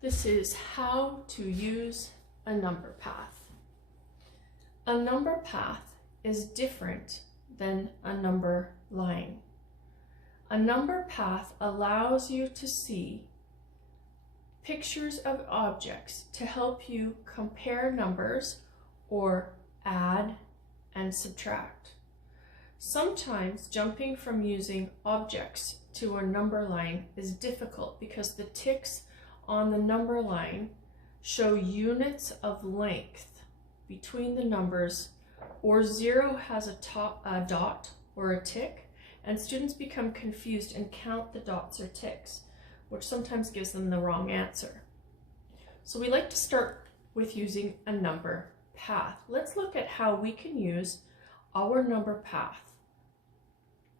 This is how to use a number path. A number path is different than a number line. A number path allows you to see pictures of objects to help you compare numbers or add and subtract. Sometimes jumping from using objects to a number line is difficult because the ticks on the number line show units of length between the numbers, or 0 has a dot or a tick, and students become confused and count the dots or ticks, which sometimes gives them the wrong answer. So we like to start with using a number path. Let's look at how we can use our number path.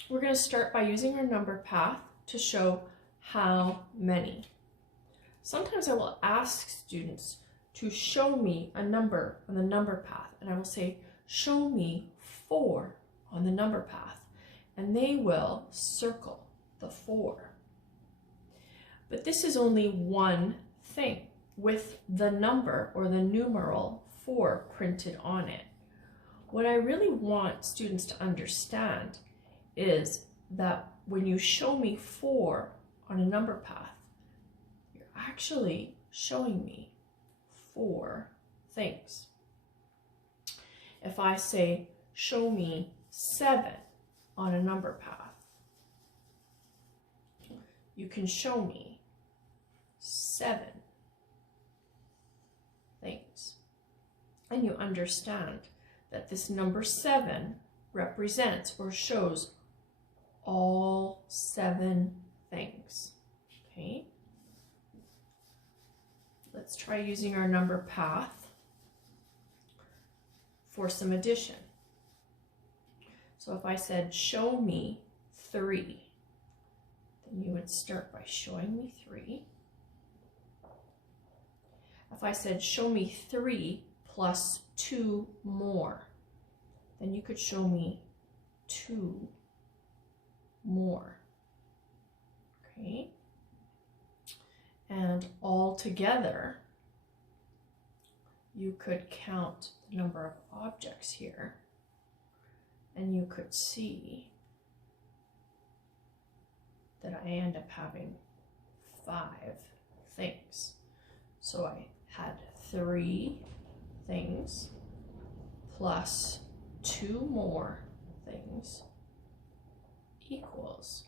We're going to start by using our number path to show how many. Sometimes I will ask students to show me a number on the number path, and I will say, show me 4 on the number path, and they will circle the 4. But this is only one thing with the number or the numeral 4 printed on it. What I really want students to understand is that when you show me 4 on a number path, you're actually showing me 4 things. If I say, show me 7 on a number path, you can show me 7 things. And you understand that this number 7 represents or shows all 7 things. Okay? Let's try using our number path for some addition. So if I said, show me 3, then you would start by showing me 3. If I said, show me 3 plus 2 more, then you could show me 2 more. Okay? And all together, you could count the number of objects here, and you could see that I end up having 5 things. So I had 3 things plus 2 more things equals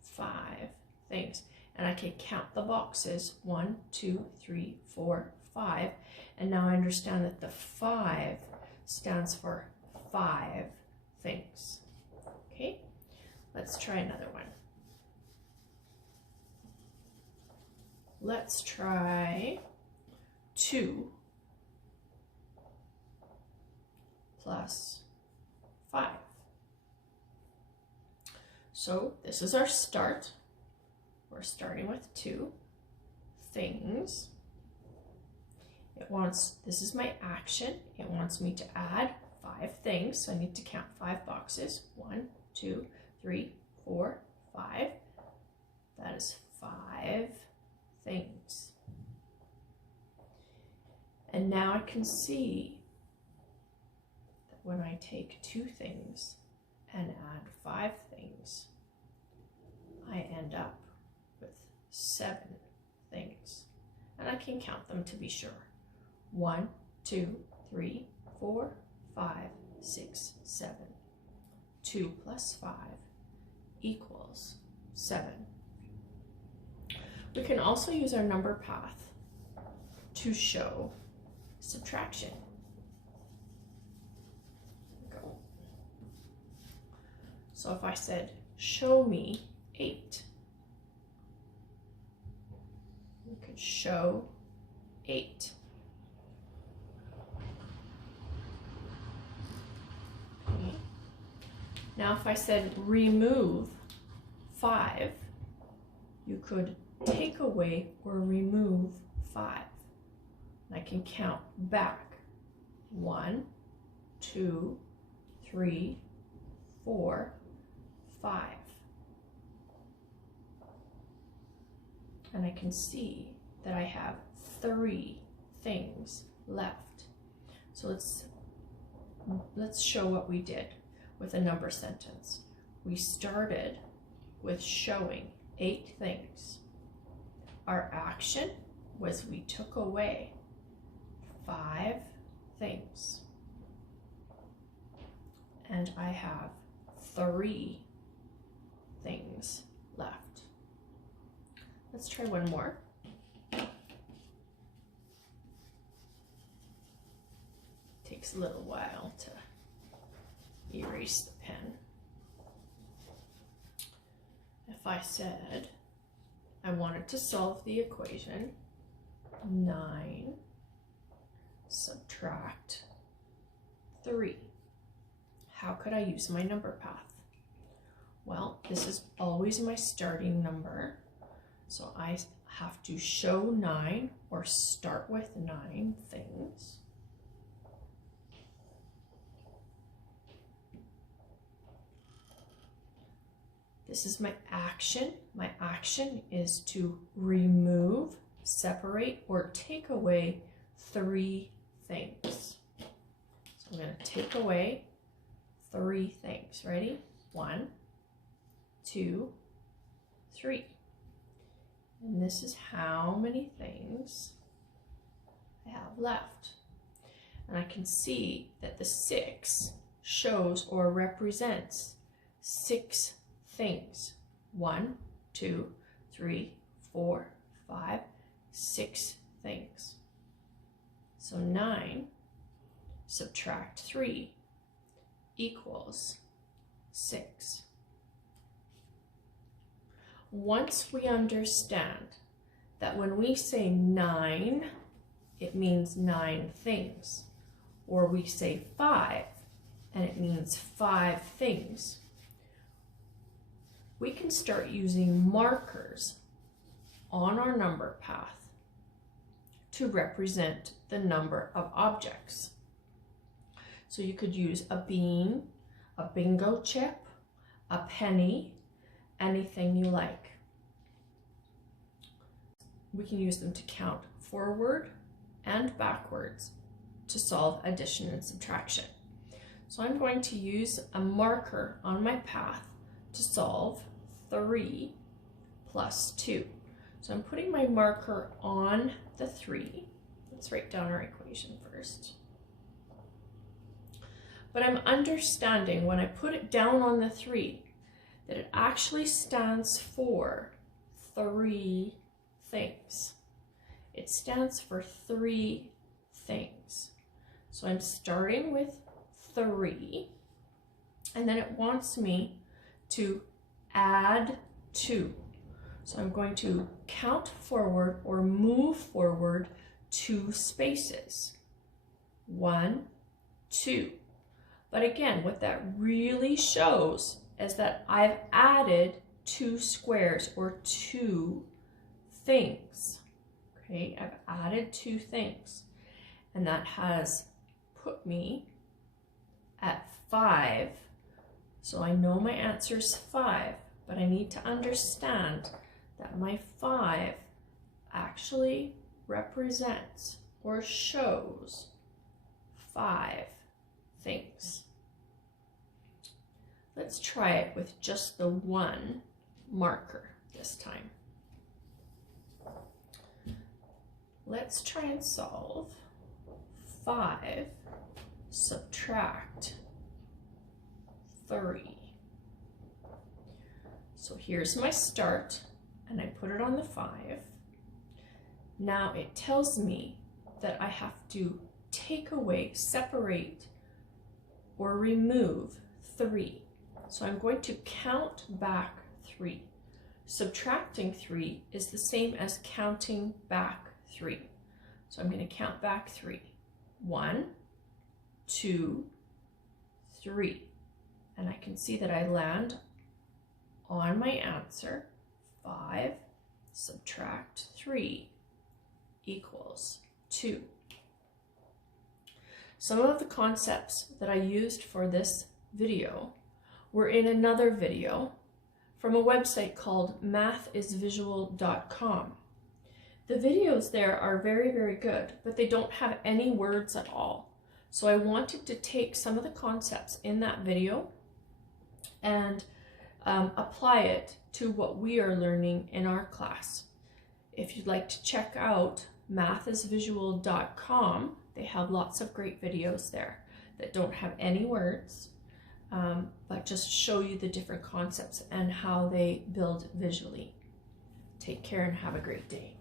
5 things. And I can count the boxes, 1, 2, 3, 4, 5. And now I understand that the 5 stands for 5 things. Okay, let's try another one. Let's try 2 plus 5. So this is our start. We're starting with 2 things. This is my action. It wants me to add 5 things. So I need to count 5 boxes. 1, 2, 3, 4, 5. That is 5 things. And now I can see that when I take 2 things and add 5 things, I end up with 7 things. And I can count them to be sure. 1, 2, 3, 4, 5, 6, 7. 2 plus 5 equals 7. We can also use our number path to show subtraction. Go. So if I said, show me 8, we could show 8. Okay. Now if I said remove 5, you could take away or remove 5. And I can count back. 1, 2, 3, 4, 5. And I can see that I have 3 things left. So let's show what we did with a number sentence. We started with showing 8 things. Our action was we took away 5 things. And I have 3 things left. Let's try one more. Takes a little while to erase the pen. If I said I wanted to solve the equation 9 subtract 3, how could I use my number path? Well, this is always my starting number, so I have to show 9 or start with 9 things. This is my action. My action is to remove, separate, or take away 3 things. So I'm going to take away 3 things. Ready? 1, 2, 3. And this is how many things I have left. And I can see that the 6 shows or represents 6 things. 1, 2, 3, 4, 5, 6 things. So 9 subtract 3 equals 6. Once we understand that when we say 9, it means 9 things, or we say 5 and it means 5 things, we can start using markers on our number path to represent the number of objects. So you could use a bean, a bingo chip, a penny, anything you like. We can use them to count forward and backwards to solve addition and subtraction. So I'm going to use a marker on my path to solve 3 plus 2. So I'm putting my marker on the 3. Let's write down our equation first. But I'm understanding when I put it down on the 3 that it actually stands for 3 things. It stands for 3 things. So I'm starting with 3, and then it wants me to add 2. So I'm going to count forward or move forward 2 spaces. 1, 2. But again, what that really shows is that I've added 2 squares or 2 things. Okay, I've added 2 things. And that has put me at 5. So I know my answer is 5, but I need to understand that my 5 actually represents or shows 5 things. Let's try it with just the 1 marker this time. Let's try and solve 5 subtract 3. So here's my start, and I put it on the 5. Now it tells me that I have to take away, separate, or remove 3. So I'm going to count back 3. Subtracting 3 is the same as counting back 3. So I'm going to count back 3. 1, 2, 3. And I can see that I land on my answer. 5 subtract 3 equals 2. Some of the concepts that I used for this video were in another video from a website called mathisvisual.com. The videos there are very, very good, but they don't have any words at all. So I wanted to take some of the concepts in that video and apply it to what we are learning in our class. If you'd like to check out mathisvisual.com, they have lots of great videos there that don't have any words, but just show you the different concepts and how they build visually. Take care and have a great day.